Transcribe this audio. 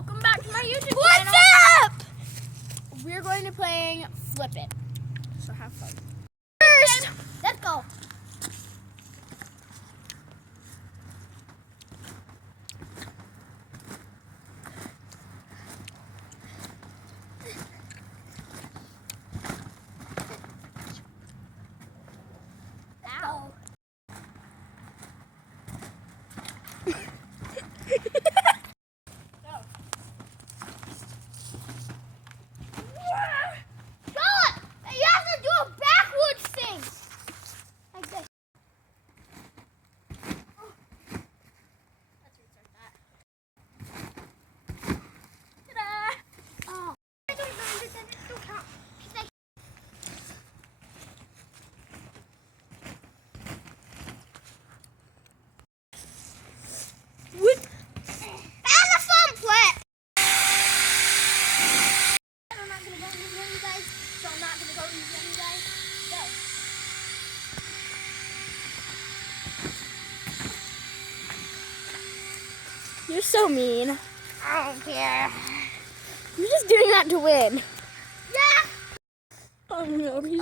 welcome back to my YouTube channel. What's up? We're going to play Flip It. So have fun. First, let's go. Ow. You're so mean. I don't care. You're just doing that to win. Yeah. Oh no, he's